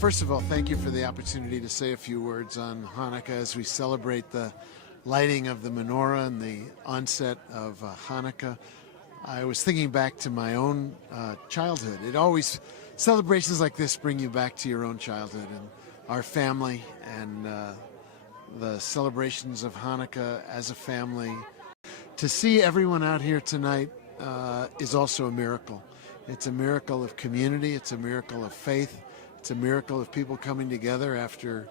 First of all, thank you for the opportunity to say a few words on Hanukkah as we celebrate the lighting of the menorah and the onset of Hanukkah. I was thinking back to my own childhood. Celebrations like this bring you back to your own childhood and our family and the celebrations of Hanukkah as a family. To see everyone out here tonight is also a miracle. It's a miracle of community. It's a miracle of faith. It's a miracle of people coming together after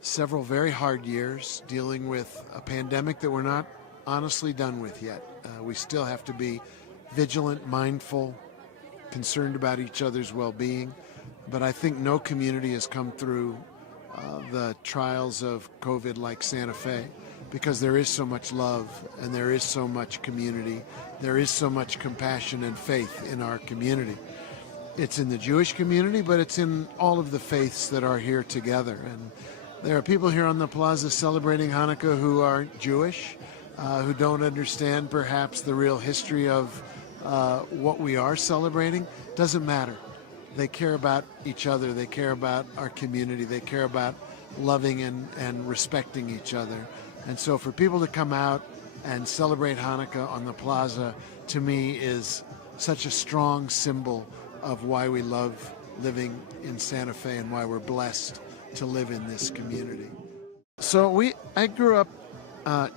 several very hard years, dealing with a pandemic that we're not honestly done with yet. We still have to be vigilant, mindful, concerned about each other's well-being. But I think no community has come through the trials of COVID like Santa Fe, because there is so much love and there is so much community. There is so much compassion and faith in our community. It's in the Jewish community, but it's in all of the faiths that are here together. And there are people here on the plaza celebrating Hanukkah who aren't Jewish, who don't understand perhaps the real history of what we are celebrating. Doesn't matter. They care about each other. They care about our community. They care about loving and respecting each other. And so for people to come out and celebrate Hanukkah on the plaza, to me, is such a strong symbol of why we love living in Santa Fe and why we're blessed to live in this community. So I grew up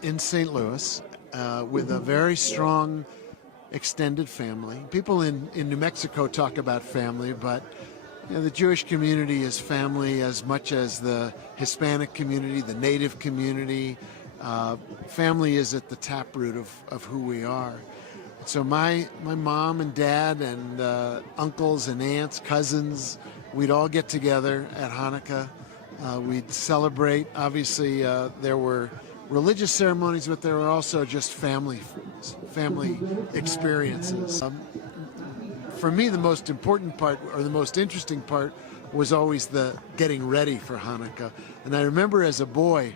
in St. Louis with a very strong extended family. People in New Mexico talk about family, but the Jewish community is family as much as the Hispanic community, the Native community. Family is at the taproot of who we are. So my mom and dad and uncles and aunts, cousins, we'd all get together at Hanukkah. We'd celebrate. Obviously, there were religious ceremonies, but there were also just family experiences. For me, the most important part, or the most interesting part, was always the getting ready for Hanukkah. And I remember as a boy,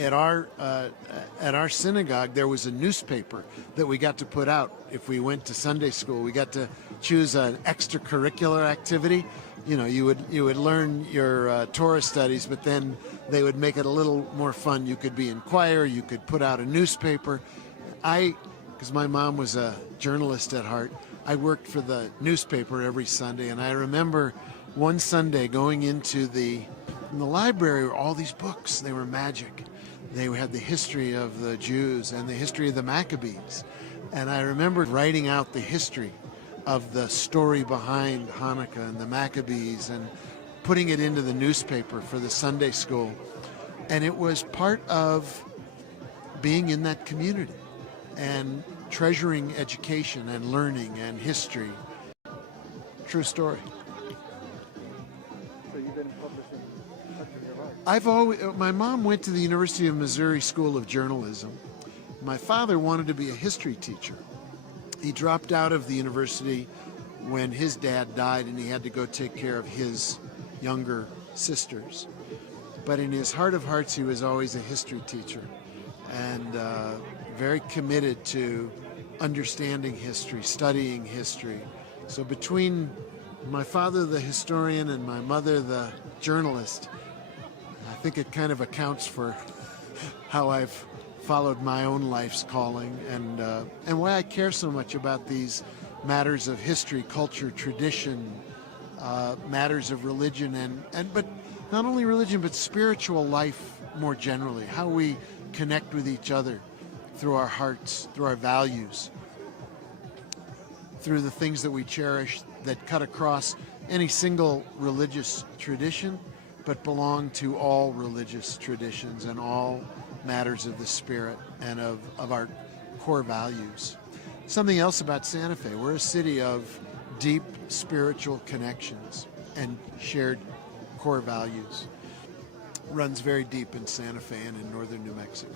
at our synagogue, there was a newspaper that we got to put out if we went to Sunday school. We got to choose an extracurricular activity. You would learn your Torah studies, but then they would make it a little more fun. You could be in choir. You could put out a newspaper. Because my mom was a journalist at heart, I worked for the newspaper every Sunday, and I remember one Sunday going into the library were all these books. They were magic. They had the history of the Jews and the history of the Maccabees. And I remember writing out the history of the story behind Hanukkah and the Maccabees and putting it into the newspaper for the Sunday school. And it was part of being in that community and treasuring education and learning and history. True story. So you've been publishing much of your life? My mom went to the University of Missouri School of Journalism. My father wanted to be a history teacher. He dropped out of the university when his dad died and he had to go take care of his younger sisters. But in his heart of hearts, he was always a history teacher and very committed to understanding history, studying history. So between my father, the historian, and my mother, the journalist, I think it kind of accounts for how I've followed my own life's calling and why I care so much about these matters of history, culture, tradition, matters of religion, but not only religion, but spiritual life more generally, how we connect with each other through our hearts, through our values, through the things that we cherish that cut across any single religious tradition, but belong to all religious traditions and all matters of the spirit and of our core values. Something else about Santa Fe, we're a city of deep spiritual connections and shared core values. Runs very deep in Santa Fe and in northern New Mexico.